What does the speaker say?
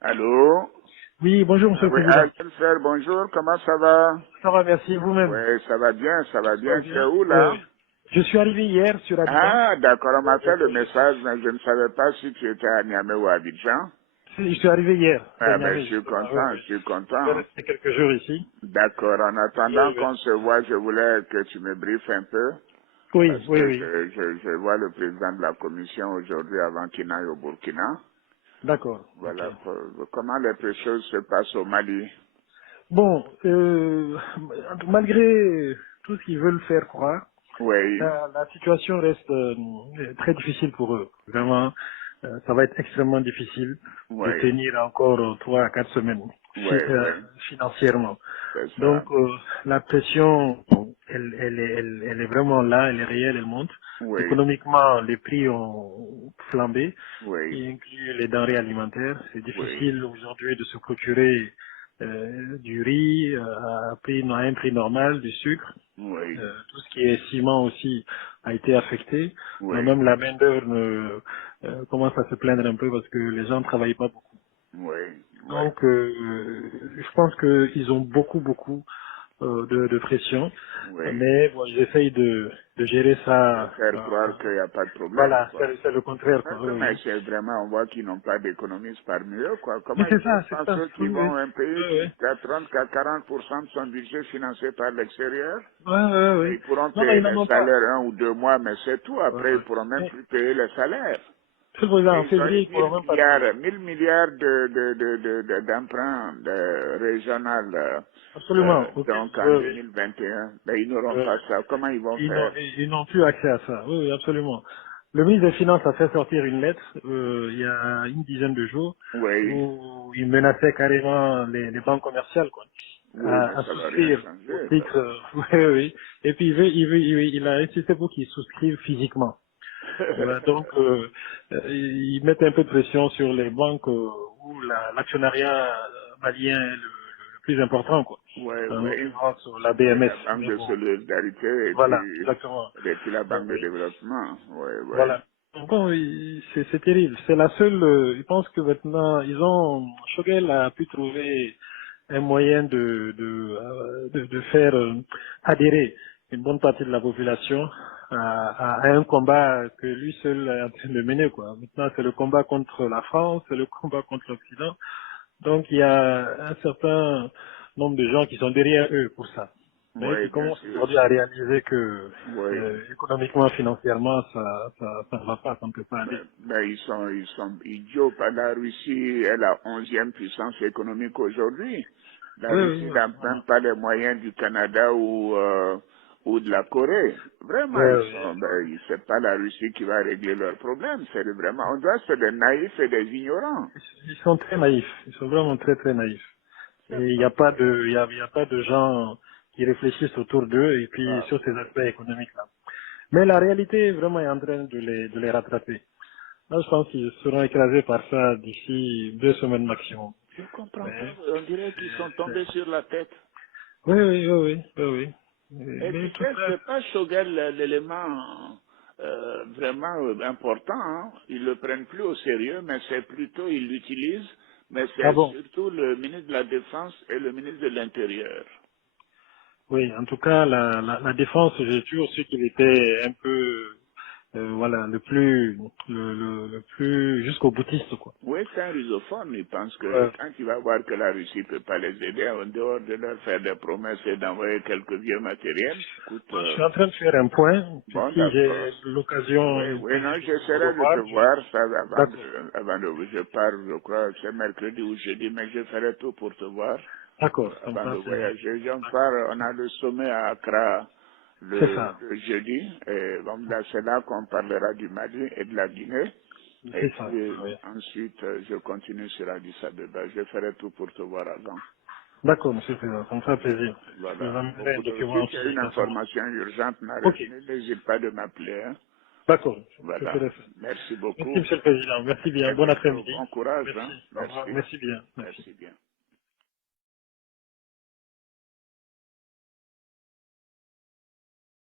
Allô? Oui, bonjour, Monsieur Ah le oui, Président. frère, bonjour, comment ça va? Ça va, merci, vous-même. Oui, ça va bien, ça va Ça va bien. Tu es bien. où là? Je suis arrivé hier sur Abidjan. Ah, d'accord, on m'a fait le Je suis, message, mais je ne savais pas si tu étais à Niamey ou à Abidjan. je suis arrivé hier, de Ah, ben, je Niamey, suis justement. Oui, content, je oui. suis Je vais content. rester quelques jours ici. D'accord, en attendant Oui, oui. qu'on se voit, je voulais que tu me briefes un peu, Oui, parce oui, que oui. je vois le président de la commission aujourd'hui avant qu'il n'aille au Burkina. D'accord, ok. Voilà, comment les choses se passent au Mali. Bon, malgré tout ce qu'ils veulent faire croire, Oui, la situation reste très difficile pour eux. Vraiment, ça va être extrêmement difficile de oui, tenir encore 3 à 4 semaines oui, oui, financièrement. c'est Donc ça. la pression, elle est vraiment là, elle est réelle, elle monte. Oui, Économiquement, les prix ont flambé, oui, y inclut les denrées alimentaires. C'est oui, difficile aujourd'hui de se procurer du riz à un prix normal, du sucre. oui, Tout ce qui est ciment aussi a été affecté. oui, Même la main d'œuvre commence à se plaindre un peu parce que les gens ne travaillent pas beaucoup. oui, oui. Donc, je pense qu'ils ont beaucoup de pression, Oui. mais bon, ils essayent de gérer De ça. faire croire qu'il n'y a pas de problème, Voilà, quoi. c'est le contraire, quoi. Oui, Mais oui. c'est vraiment, on voit qu'ils n'ont pas d'économistes parmi eux, quoi. Mais Comment ils peuvent c'est ça. penser Oui, qu'ils oui. vont un pays Oui, qui a 30 à 40% de son budget financé par l'extérieur? oui. Ils pourront Non, payer ils n'en les ont pas. salaires 1 ou 2 mois, mais c'est tout. Ouais, Après, ils ouais. pourront même Mais, plus payer les salaires. c'est le président, Et en ils ont février, eu ils ne pourront même pas payer. 1000 milliards d'emprunts régional, Absolument. Ok. donc en Oui, oui. 2021. Ben, ils n'auront Oui, pas oui. ça. Comment ils vont faire? Ils n'ont plus accès à ça. Oui, oui, absolument. Le ministre des Finances a fait sortir une lettre il y a une dizaine de jours Oui, où il menaçait carrément les banques commerciales quoi, oui, mais à ça va rien souscrire au changer. titre. Oui, oui. Et puis il a insisté pour qu'ils souscrivent physiquement. Donc ils mettent un peu de pression sur les banques où l'actionnariat malien est le plus important quoi. Oui, En oui. l'occurrence la Oui, BMS. la Banque Mais de bon, solidarité voilà, exactement. et puis la Banque de Oui. développement. Oui, oui. Voilà. Bon, c'est terrible. C'est la seule. Je pense que maintenant, Choguel a pu trouver un moyen de faire adhérer une bonne partie de la population à un combat que lui seul est en train de mener, quoi. Maintenant, c'est le combat contre la France, c'est le combat contre l'Occident. Donc, il y a un certain nombre de gens qui sont derrière eux pour ça, mais Oui, qui bien commencent sûr. aujourd'hui à réaliser que Oui. économiquement, financièrement, ça ne va pas, ça ne peut pas aller. Mais ils sont idiots. La Russie est la 11e puissance économique aujourd'hui. La Oui, Russie oui, n'a même absolument. pas les moyens du Canada ou de la Corée. Vraiment, Oui, oui, absolument. c'est pas la Russie qui va régler leurs problèmes. C'est vraiment, on doit être des naïfs et des ignorants. Ils sont très naïfs. Ils sont vraiment très naïfs. Et C'est pas possible. il y a pas de gens qui réfléchissent autour d'eux et puis Ah, sur ces aspects économiques-là. Mais la réalité, vraiment, est en train de les rattraper. Là, je pense qu'ils seront écrasés par ça d'ici 2 semaines maximum. je comprends pas. Mais, On dirait qu'ils sont tombés sur la tête. oui. Et Mais tu tout sais, ça, c'est pas Shogel l'élément vraiment important. Hein. Ils le prennent plus au sérieux, mais c'est plutôt, ils l'utilisent, mais ah c'est bon. surtout le ministre de la Défense et le ministre de l'Intérieur. Oui, en tout cas, la défense, j'ai toujours su qu'il était un peu, voilà, le plus jusqu'au boutiste, quoi. Oui, c'est un rusophone. Il pense que Ouais. quand il va voir que la Russie peut pas les aider, en dehors de leur faire des promesses et d'envoyer quelques vieux matériels, écoute, Moi, je suis en train de faire un point. Puis bon, si d'accord. j'ai l'occasion Oui, une oui, non, paisible de vous j'essaierai de te revoir, voir ça d'accord, avant de, je pars, je crois, c'est mercredi ou jeudi, mais je ferai tout pour te voir d'accord, ça me avant de fera plaisir. voyager. J'en pars, D'accord. on a le sommet à Accra C'est ça, le jeudi, et bon, là, c'est là qu'on parlera du Mali et de la Guinée. Et c'est ça. puis, Oui. ensuite, je continue sur Addis Abeba. Je ferai tout pour te voir avant. D'accord, monsieur le Président, ça me fera plaisir. Je vous Voilà. enverrai un Beaucoup de, document si tu as aussi une dans ce mois. information urgente, Ok, n'hésite pas de m'appeler. Hein. d'accord, je Voilà. ferai ça. Merci Merci, beaucoup. monsieur le Président. À Merci bien. très Bon bientôt. après-midi. Bon courage. Merci. Hein. Au revoir. Merci. Merci bien. Merci. Merci bien.